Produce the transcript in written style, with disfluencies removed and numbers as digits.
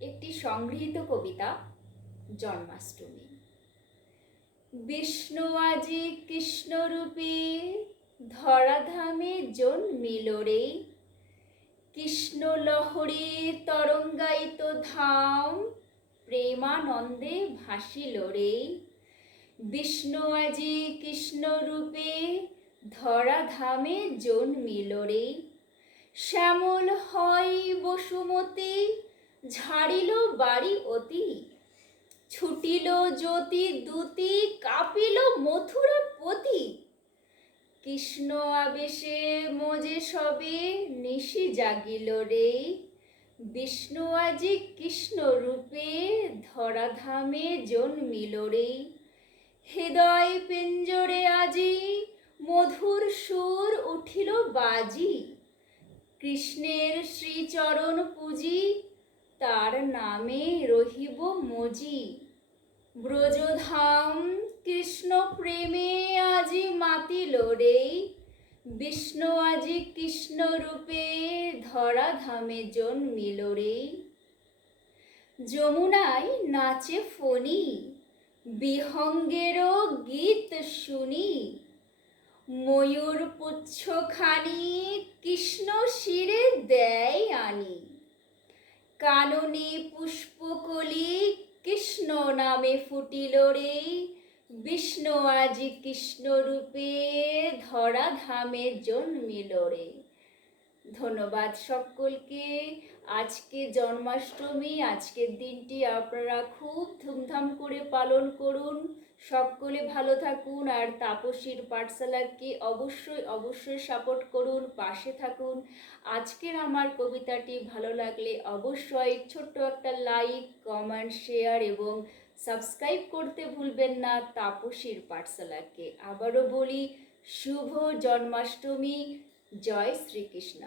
একটি সংগৃহীত কবিতা জন্মাষ্টমী। বিষ্ণু আজি কৃষ্ণরূপে ধরাধামে জন্মিল রে, কৃষ্ণ লহরী তরঙ্গায়িত ধাম প্রেমানন্দে ভাসিল রে। বিষ্ণু আজি কৃষ্ণরূপে ধরাধামে জন্মিল রে, শ্যামল হয় বসুমতী ঝাড়িল বাড়ি অতি, ছুটিল জ্যোতি দ্যুতি কাঁপিল মথুরা পতি। কৃষ্ণ আবেশে মজে সবে নিশি জাগিল রে, বিষ্ণু আজি কৃষ্ণ রূপে ধরাধামে জন্মিল রে। হৃদয় পিঞ্জরে আজি মধুর সুর উঠিল বাজি, কৃষ্ণের শ্রীচরণ পুজি তার নামে রহিব মজি। ব্রজধাম কৃষ্ণ প্রেমে আজি মাতিল রে, বিষ্ণু আজি কৃষ্ণ রূপে ধরাধামে জন্মিল রে। যমুনায় নাচে ফণি বিহঙ্গেরও গীত শুনি, ময়ূর পুচ্ছখানি কৃষ্ণ শিরে দেয় আনি। কাননে পুষ্পকলি কৃষ্ণ নামে ফুটিল রে, বিষ্ণু আজি কৃষ্ণ রূপে ধরাধামে জন্মিল রে। ধন্যবাদ সকলকে। আজকে জন্মাষ্টমী, আজকের দিনটি আপনারা খুব ধুমধাম করে পালন করুন। সকলে ভালো থাকুন আর তাপসীর পাঠশালাকে অবশ্যই সাপোর্ট করুন, পাশে থাকুন। আজকের আমার কবিতাটি ভালো লাগলে অবশ্যই ছোট্ট একটা লাইক, কমেন্ট, শেয়ার এবং সাবস্ক্রাইব করতে ভুলবেন না তাপসীর পাঠশালাকে। আবারও বলি, শুভ জন্মাষ্টমী, জয় শ্রীকৃষ্ণ।